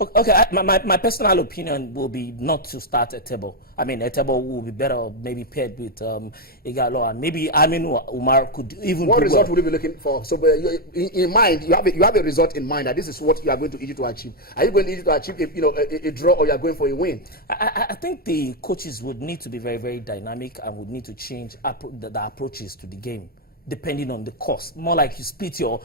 Okay, my personal opinion will be not to start Etebo. I mean, Etebo will be better maybe paired with Igalo, and maybe Umar could even. What result well. would you be looking for? So, in mind, you have a result in mind that this is what you are going to Egypt to achieve. Are you going to Egypt to achieve, a draw, or you are going for a win? I think the coaches would need to be very, very dynamic and would need to change the approaches to the game, depending on the cost. More like you split your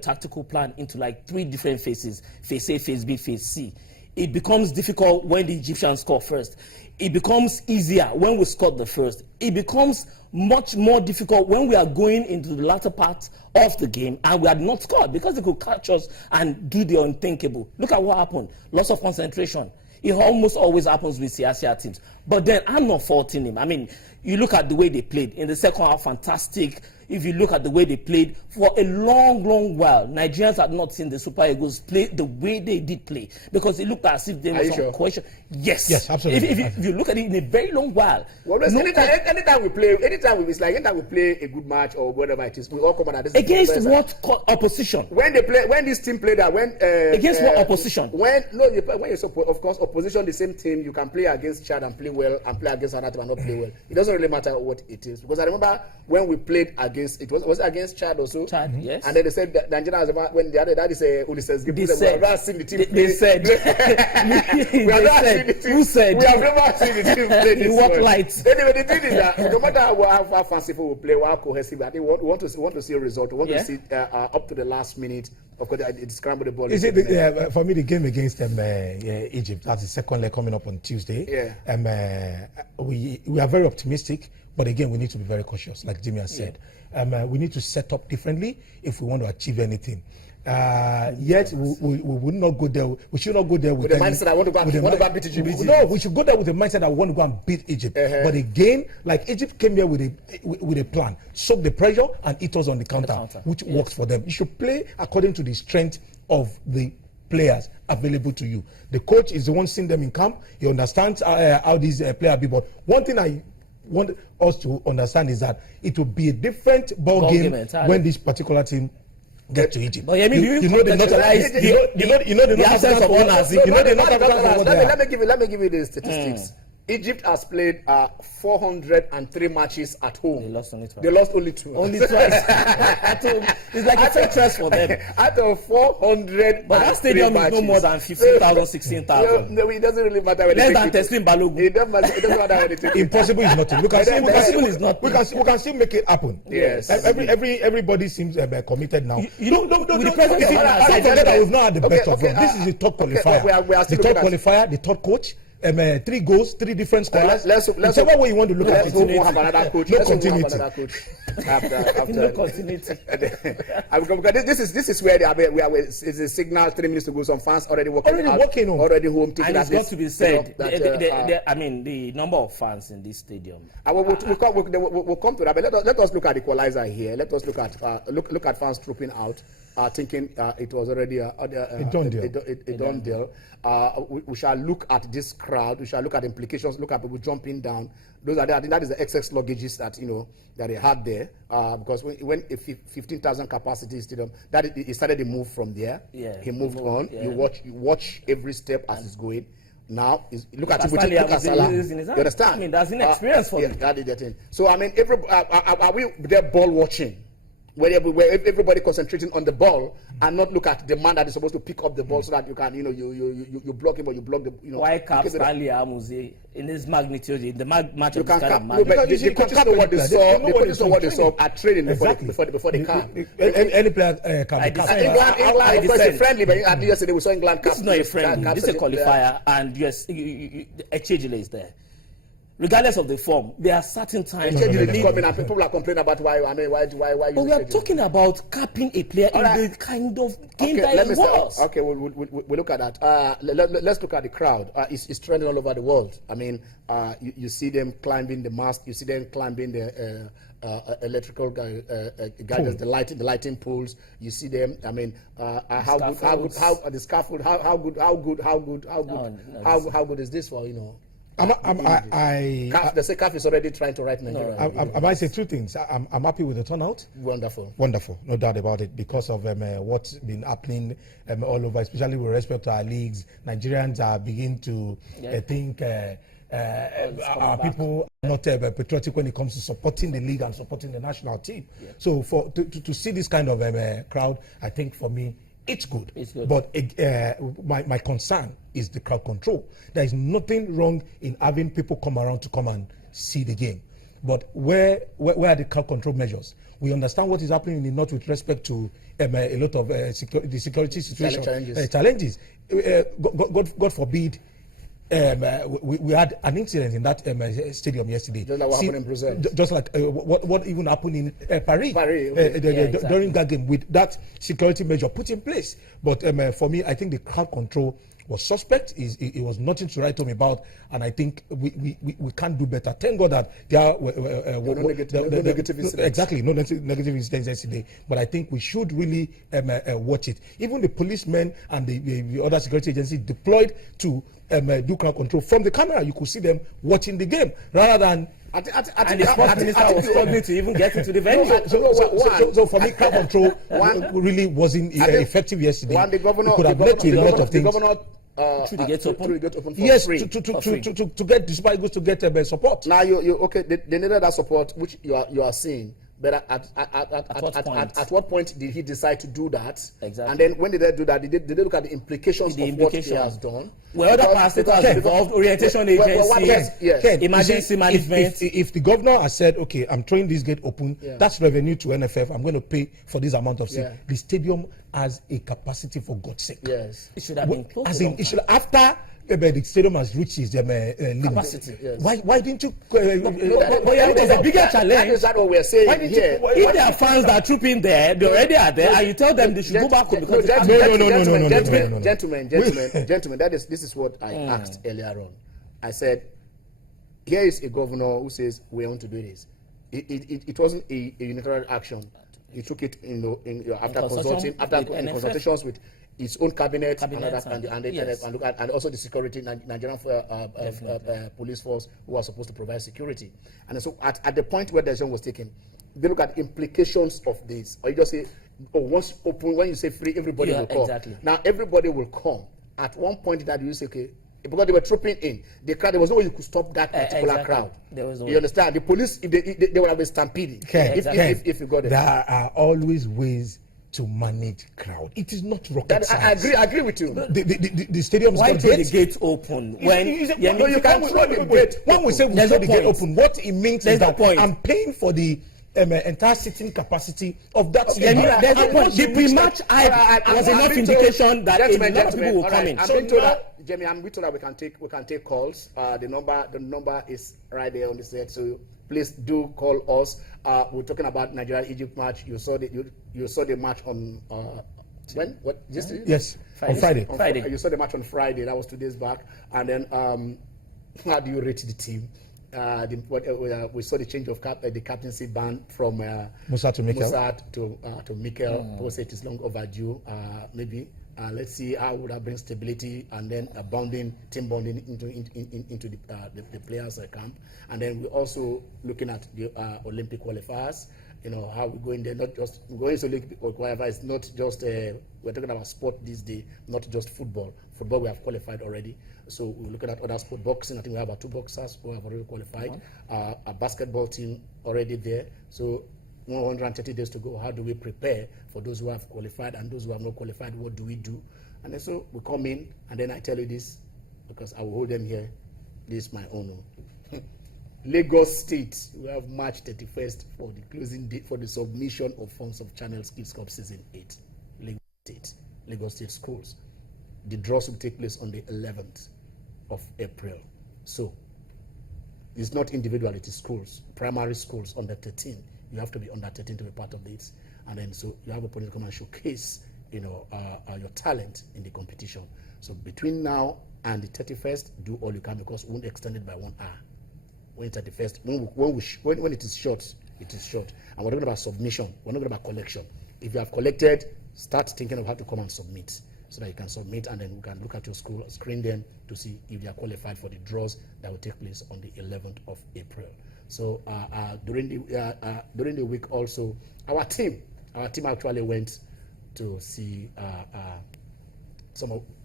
tactical plan into like 3 different phases: phase A, phase B, phase C. It becomes difficult when the Egyptians score first. It becomes easier when we score the first. It becomes much more difficult when we are going into the latter part of the game and we had not scored, because they could catch us and do the unthinkable. Look at what happened. Loss of concentration. It almost always happens with CSR teams. But then I'm not faulting him. I mean, you look at the way they played. In the second half, fantastic. If you look at the way they played, for a long, long while, Nigerians had not seen the Super Eagles play the way they did play, because it looked as if there was some question. Yes, absolutely. If you look at it in a very long while. Well, anytime we play a good match or whatever it is, we all come out. Against what opposition? When this team played that, against what opposition? When you support, of course, opposition, the same team, you can play against Chad and play well, and play against another team and not play well. It doesn't really matter what it is, because I remember when we played against, was it against Chad also? Chad, yes. And then they said that Nigeria, when the other that is Ulysses, they said, we have never seen the team play. They said, who said? We have never seen the team play this in what well. light? Anyway, the thing is that no matter how fanciful we play, how cohesive, I think we want to see a result. We want to see up to the last minute. Of course, it scrambled the ball. Is it for me the game against Egypt? That's the second leg coming up on Tuesday. Yeah. We are very optimistic, but again, we need to be very cautious, like Jimmy has said. We need to set up differently if we want to achieve anything. Yet we would not go there. We should not go there with the mindset I want to go and beat Egypt. No, we should go there with the mindset that we want to go and beat Egypt. But again, like Egypt came here with a plan, soak the pressure and eat us on the counter. Which works for them. You should play according to the strength of the players available to you. The coach is the one seeing them in camp. He understands how these players be. But one thing I want us to understand is that it will be a different ball game when this particular team get to Egypt. But you know the absence of owners. Let me give you the statistics. Egypt has played 403 matches at home. They lost only 2. Only twice. At home. It's like a fake trust for them. Out of 400, but that stadium is no more than 15,000, 16,000. No, it doesn't really matter. Less than Teslim Balogun. It doesn't matter when it is. Impossible is nothing. We can still make it happen. Yes. Everybody seems committed now. Don't forget that we've not had the best of them. This is the top qualifier. The top qualifier, the top coach. 3 goals, 3 different scorers. Whichever way you want to look at it. We'll have another coach. No continuity. No continuity. This is where it's a signal. 3 minutes to go. Some fans already working home. Already home. And it's got to be said. I mean, the number of fans in this stadium. We'll come to that. But let us look at the equalizer here. Let us look at fans trooping out, thinking it was already a done deal. We shall look at this crowd. We shall look at implications. Look at people jumping down. I think that is the excess luggages that that they had there. Because when a 15,000 capacity stadium, he started the move from there. Yeah, he moved on. Yeah. You watch every step as it's going. Now look at Salah. You understand? I mean, that's inexperience for them. That is the thing. So I mean, are we there ball watching? Where everybody concentrating on the ball and not look at the man that is supposed to pick up the ball so that you can, you block him or you block the, Why cap Stanley Amuze in this magnitude, in the match of this kind of match? The coaches know what they saw. The coaches know what they saw at training before they come. Any player can be capped. England, of course, it's friendly, but yesterday we saw England cap. This is not a friendly. This is a qualifier, and yes, Echejile is there. Regardless of the form, there are certain times people are complaining about why. But we are talking about capping a player in the kind of game that it was. Okay, we'll look at that. Let's look at the crowd. It's trending all over the world. I mean, you see them climbing the mast. You see them climbing the electrical guidance, the lighting poles. You see them. I mean, how good the scaffold? How good is this for They say CAF is already trying to write Nigeria. I might say two things. I'm happy with the turnout. Wonderful, no doubt about it, because of what's been happening all over, especially with respect to our leagues. Nigerians are beginning to think our people are not patriotic when it comes to supporting the league and supporting the national team. Yeah. So to see this kind of crowd, I think for me, it's good. But my concern is the crowd control. There is nothing wrong in having people come around to come and see the game. But where are the crowd control measures? We understand what is happening in the north with respect to a lot of the security situation challenges. God forbid. We had an incident in that stadium yesterday. Just like what happened in Brazil. Just like what even happened in Paris. Exactly. During that game, with that security measure put in place. But for me, I think the crowd control was suspect. It was nothing to write home about, and I think we can't do better. Thank God that there are no negative incidents. Exactly, no negative incidents yesterday. But I think we should really watch it. Even the policemen and the other security agencies deployed to do crowd control from the camera, you could see them watching the game rather than. And the sports minister was struggling to even get into the venue. So for me, crowd control really wasn't effective yesterday. The governor could have led to a lot of things. Through the gates open for yes, free. to get the Super Eagles to get support. Now you okay? They needed that support, which you are seeing. But at what point did he decide to do that? Exactly. And then when did they do that? Did they look at the implications of what he has done? Well, other parastatals involved, orientation agency, emergency management. If the governor has said, okay, I'm throwing this gate open, that's revenue to NFF, I'm going to pay for this amount of seats. The stadium has a capacity, for God's sake. Yes. It should have been closed. As in, it should, after the stadium has reached its capacity. Yes. Why didn't you? There's a bigger challenge. That what we're saying here. If there are fans that are trooping there, they already are there, and you tell them they should go back home because gentlemen. This is what I asked earlier on. I said, here is a governor who says we want to do this. It wasn't a unilateral action. He took it after consultations with its own cabinet and also the security Nigerian police force who are supposed to provide security. And so at the point where the decision was taken, they look at implications of this. Or you just say, once open, when you say free, everybody will come. Exactly. Now everybody will come. At one point that you say, okay, because they were trooping in the crowd, there was no way you could stop that particular crowd. There was no you understand? The police, if they would have been stampeding. If you got it. There are always ways to manage crowd. It is not rocket science. I agree with you. The stadium is why got throw the gate open when you can throw the gate. When we say we throw the gate open, what it means is that I'm paying for the entire sitting capacity of that stadium. The pre-match was enough indication that a lot of people will come in. Jamie, I'm told that we can take calls. The number is right there on the set. So please do call us. We're talking about Nigeria-Egypt match. You saw the match on when? What? Yes, on Friday. You saw the match on Friday. That was 2 days back. And then how do you rate the team? We saw the change of the captaincy band from Musa to Mikel. To Mikel. People say it is long overdue. Maybe. Let's see how would that bring stability and then team bonding into the players' camp. And then we're also looking at the Olympic qualifiers. How we go in there, not just going to Olympic qualifiers, not just we're talking about sport this day, not just football. Football we have qualified already. So we're looking at other sport. Boxing, I think we have about 2 boxers who have already qualified. A basketball team already there. So 130 days to go. How do we prepare for those who have qualified and those who have not qualified? What do we do? And then so we come in, and then I tell you this because I will hold them here. This is my own. Lagos State, we have March 31st for the closing date for the submission of forms of Channel Skills Cup Season 8. Lagos State schools. The draws will take place on the 11th of April. So it's not individual, it is schools, primary schools under 13. You have to be under 13 to be part of this. And then so you have a point to come and showcase your talent in the competition. So between now and the 31st, do all you can, because we won't extend it by 1 hour. When it's 31st, when it is short, it is short. And we're talking about submission, we're not talking about collection. If you have collected, start thinking of how to come and submit. so that you can submit, and then we can look at your school, screen them to see if they are qualified for the draws that will take place on the 11th of April. So during the week also, our team actually went to see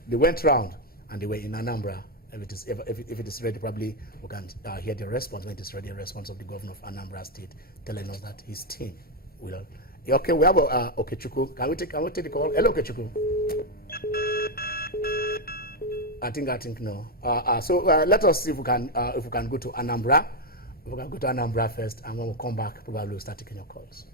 they went round and they were in Anambra. If it is ready, probably we can hear the response when it is ready. A response of the governor of Anambra State telling us that his team will. Okay, we have Okechukwu. Can we take the call? Hello, Okechukwu. I think no. So let us see if we can go to Anambra. If we can go to Anambra first, and when we come back, probably we'll start taking your calls.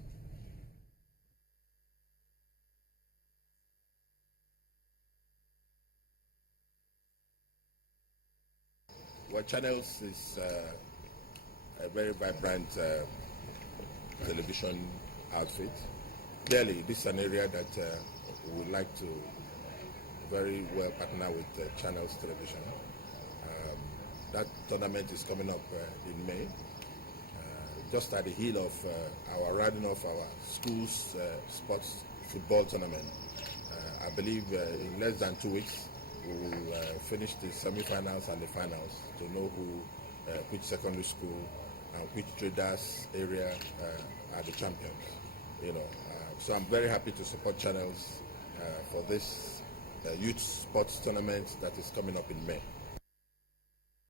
Well, Channels is a very vibrant television outfit. Clearly, this is an area that we would like to very well partner with Channels Television. That tournament is coming up in May, just at the heel of our rounding off our schools sports football tournament. I believe in less than 2 weeks, we will finish the semi-finals and the finals to know which secondary school and which traders area are the champions. So I'm very happy to support Channels for this youth sports tournament that is coming up in May.